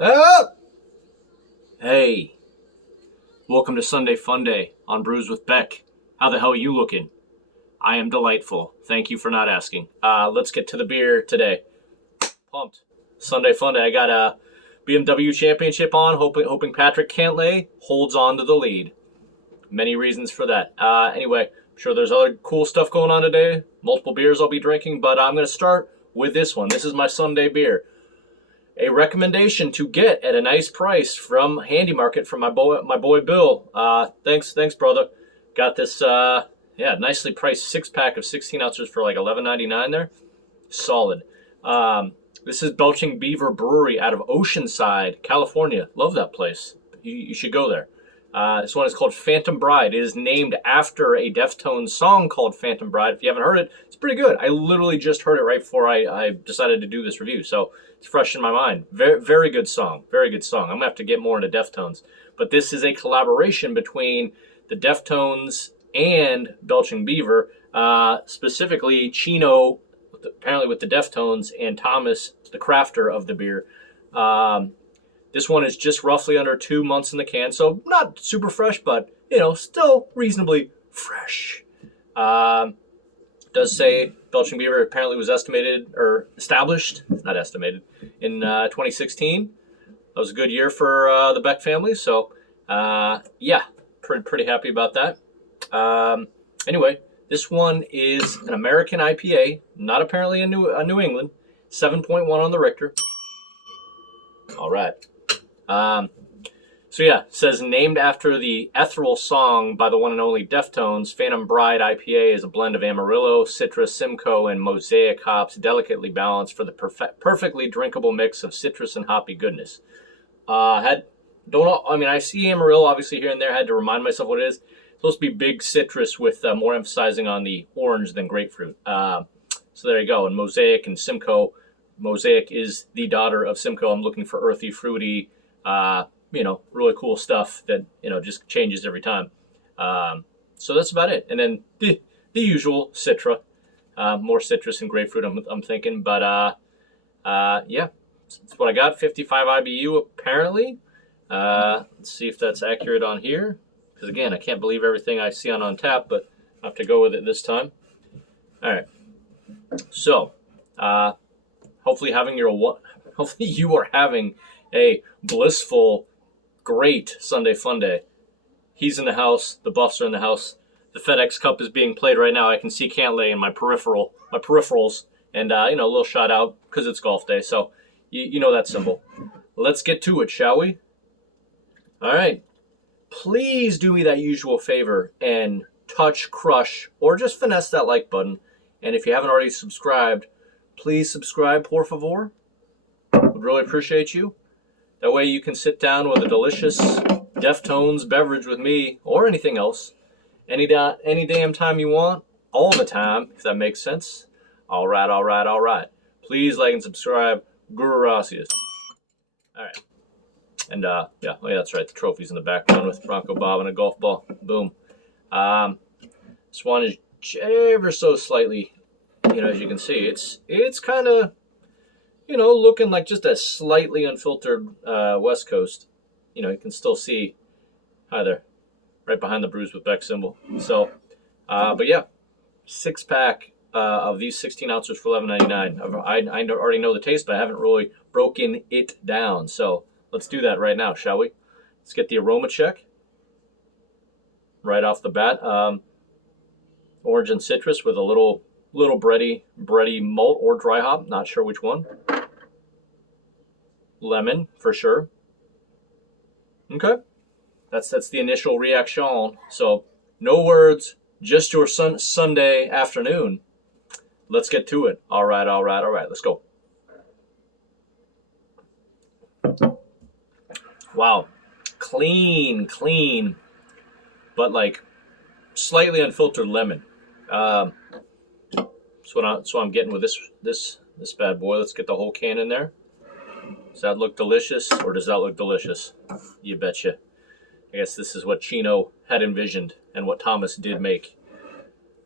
Ah! Hey, welcome to Sunday Fun Day on Brews with Beck. How the hell are you looking? I am delightful. Thank you for not asking. Let's get to the beer today. Pumped. Sunday Fun Day. I got a BMW Championship on, hoping Patrick Cantlay holds on to the lead. Many reasons for that. Anyway, I'm sure there's other cool stuff going on today. Multiple beers I'll be drinking, but I'm going to start with this one. This is my Sunday beer. A recommendation to get at a nice price from Handy Market from my boy Bill. Thanks, brother. Got this, nicely priced 6-pack of 16 ounces for like $11.99 there. Solid. This is Belching Beaver Brewery out of Oceanside, California. Love that place. You should go there. This one is called Phantom Bride. It is named after a Deftones song called Phantom Bride. If you haven't heard it, it's pretty good. I literally just heard it right before I decided to do this review, so it's fresh in my mind. Very, very good song. Very good song. I'm going to have to get more into Deftones. But this is a collaboration between the Deftones and Belching Beaver, specifically Chino, apparently with the Deftones, and Thomas, the crafter of the beer. This one is just roughly under 2 months in the can, so not super fresh, but, still reasonably fresh. Does say Belching Beaver apparently was established, not estimated, in 2016. That was a good year for the Beck family, so, pretty happy about that. Anyway, this one is an American IPA, not apparently a New England, 7.1 on the Richter. All right. Says named after the ethereal song by the one and only Deftones, Phantom Bride IPA is a blend of Amarillo, Citrus, Simcoe, and Mosaic hops, delicately balanced for the perfectly drinkable mix of citrus and hoppy goodness. I see Amarillo obviously here and there. I had to remind myself what it is. It's supposed to be big citrus with more emphasizing on the orange than grapefruit. So there you go. And Mosaic and Simcoe. Mosaic is the daughter of Simcoe. I'm looking for earthy, fruity, really cool stuff that, just changes every time. So that's about it. And then the usual Citra, more citrus and grapefruit, I'm thinking. But, that's what I got. 55 IBU, apparently. Let's see if that's accurate on here. Because, again, I can't believe everything I see on tap, but I have to go with it this time. All right. So, hopefully you are having a blissful, great Sunday Fun Day. He's in the house. The Buffs are in the house. The FedEx Cup is being played right now. I can see Cantlay in my peripherals, and a little shout out because it's golf day. So you know that symbol. Let's get to it, shall we? All right. Please do me that usual favor and touch, crush, or just finesse that like button. And if you haven't already subscribed, please subscribe, por favor. Would really appreciate you. That way you can sit down with a delicious Deftones beverage with me or anything else any damn time you want, all the time, if that makes sense. All right. Please like and subscribe. Guru Gracias. All right. And, that's right. The trophy's in the background with Bronco Bob and a golf ball. Boom. This one is ever so slightly, as you can see, it's kind of, looking like just a slightly unfiltered West Coast. You can still see, hi there, right behind the Brews with Beck symbol. So, 6-pack of these 16 ounces for $11.99. I already know the taste, but I haven't really broken it down. So let's do that right now, shall we? Let's get the aroma check right off the bat. Orange and citrus with a little bready malt or dry hop. Not sure which one. Lemon for sure. Okay, that's the initial reaction. So no words, just your Sunday afternoon. Let's get to it. All right. Let's go. Wow, clean, but like slightly unfiltered lemon. So I'm getting with this bad boy. Let's get the whole can in there. Does that look delicious, or does that look delicious? You betcha. I guess this is what Chino had envisioned and what Thomas did make.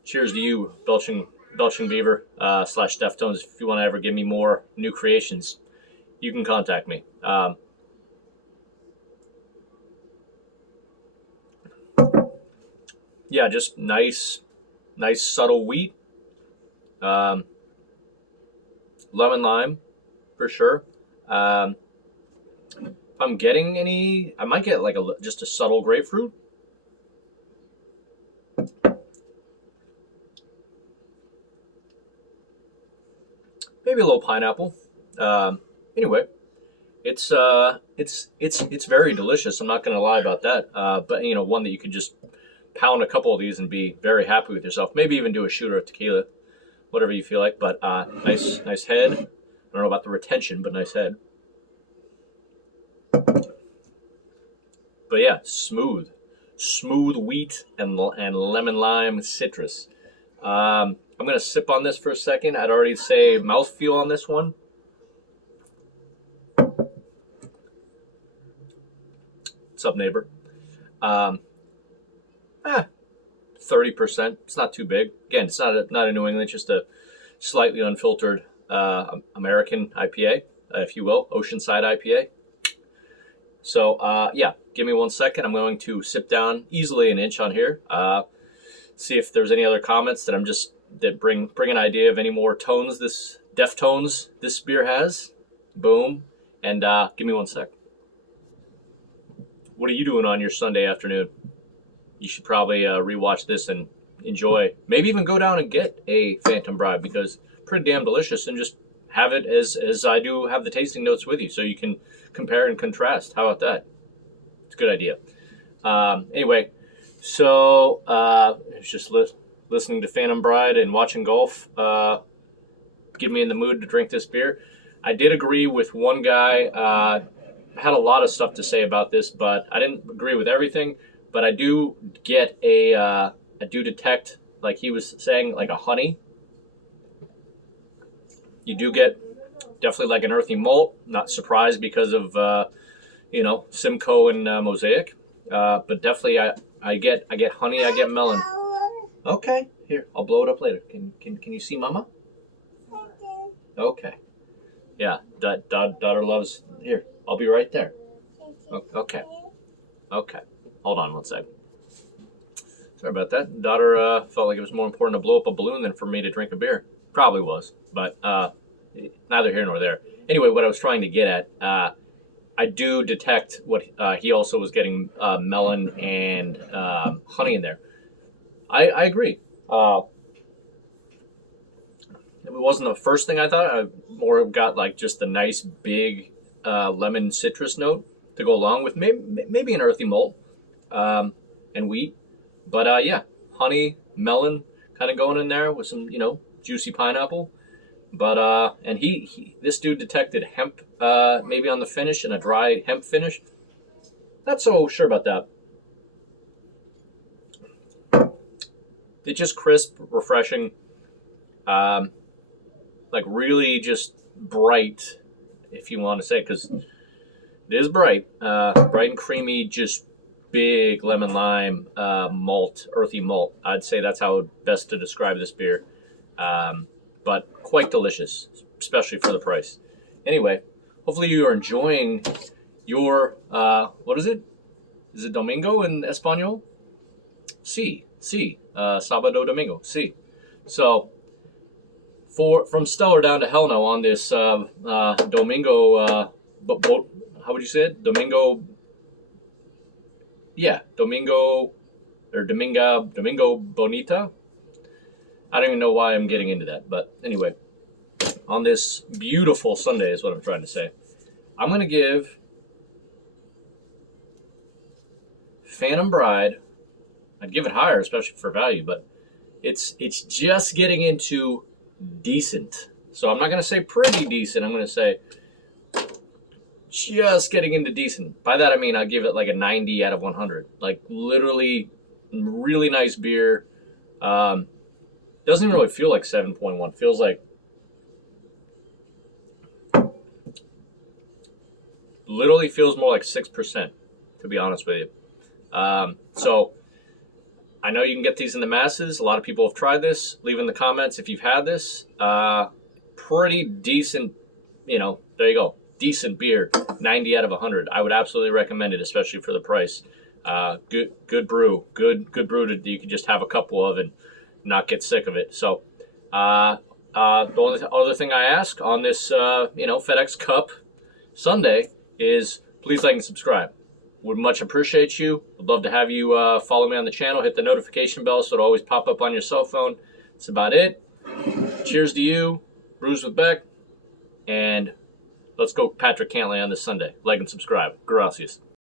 Cheers to you, Belching Beaver / Deftones. If you want to ever give me more new creations, you can contact me. Yeah, just nice subtle wheat. Um, Lemon lime for sure. Um, if I'm getting any, I might get like just a subtle grapefruit. Maybe a little pineapple. Um, anyway, it's very delicious. I'm not going to lie about that. But one that you could just pound a couple of these and be very happy with yourself. Maybe even do a shooter of tequila, whatever you feel like. But nice head. I don't know about the retention, but nice head. But yeah, smooth wheat and lemon lime citrus. I'm gonna sip on this for a second. I'd already say mouthfeel on this one. What's up, neighbor? Um, 30%. It's not too big. Again, it's not a New England, just a slightly unfiltered American IPA, if you will, Oceanside IPA. So yeah, give me 1 second. I'm going to sip down easily an inch on here. See if there's any other comments that bring an idea of any more tones deftones this beer has. Boom, and give me 1 sec. What are you doing on your Sunday afternoon? You should probably rewatch this and enjoy. Maybe even go down and get a Phantom Bride because pretty damn delicious, and just have it as I do have the tasting notes with you, so you can compare and contrast. How about that? It's a good idea. Anyway, so it's just listening to Phantom Bride and watching golf. Get me in the mood to drink this beer. I did agree with one guy. Had a lot of stuff to say about this, but I didn't agree with everything. But I do get I do detect, like he was saying, like a honey. You do get definitely like an earthy malt. Not surprised because of Simcoe and Mosaic. But definitely I get honey. I get melon. Okay, here, I'll blow it up later. Can you see Mama? Okay. Yeah, daughter loves. Here, I'll be right there. Okay. Okay. Hold on 1 sec. Sorry about that. Daughter felt like it was more important to blow up a balloon than for me to drink a beer. Probably was, but neither here nor there. Anyway, what I was trying to get at, I do detect what he also was getting melon and honey in there. I agree. It wasn't the first thing I thought. I more got like just the nice big lemon citrus note to go along with maybe an earthy malt and wheat. But yeah, honey, melon kind of going in there with some, juicy pineapple. But and this dude detected hemp maybe on the finish, and a dry hemp finish. Not so sure about that. It's just crisp, refreshing, like really just bright, if you want to say, because it is bright and creamy, just big lemon lime malt, earthy malt. I'd say that's how best to describe this beer. But quite delicious, especially for the price. Anyway, hopefully you are enjoying your, what is it? Is it Domingo in Espanol? Sí, Sábado Domingo, sí. So, from stellar down to hell no on this Domingo, how would you say it? Domingo, yeah, Domingo Bonita. I don't even know why I'm getting into that, but anyway, on this beautiful Sunday is what I'm trying to say. I'm going to give Phantom Bride, I'd give it higher, especially for value, but it's just getting into decent. So I'm not going to say pretty decent. I'm going to say just getting into decent. By that I mean I'll give it like a 90 out of 100. Like literally really nice beer. Doesn't even really feel like 7.1. Feels like literally feels more like 6%, to be honest with you. So I know you can get these in the masses. A lot of people have tried this. Leave in the comments if you've had this. Pretty decent, there you go. Decent beer, 90 out of 100. I would absolutely recommend it, especially for the price. Good brew. Good brew that you can just have a couple of and not get sick of it. So, the only other thing I ask on this, FedEx Cup Sunday is please like and subscribe. Would much appreciate you. Would love to have you follow me on the channel. Hit the notification bell so it'll always pop up on your cell phone. That's about it. Cheers to you. Brews with Beck. And let's go Patrick Cantlay on this Sunday. Like and subscribe. Gracias.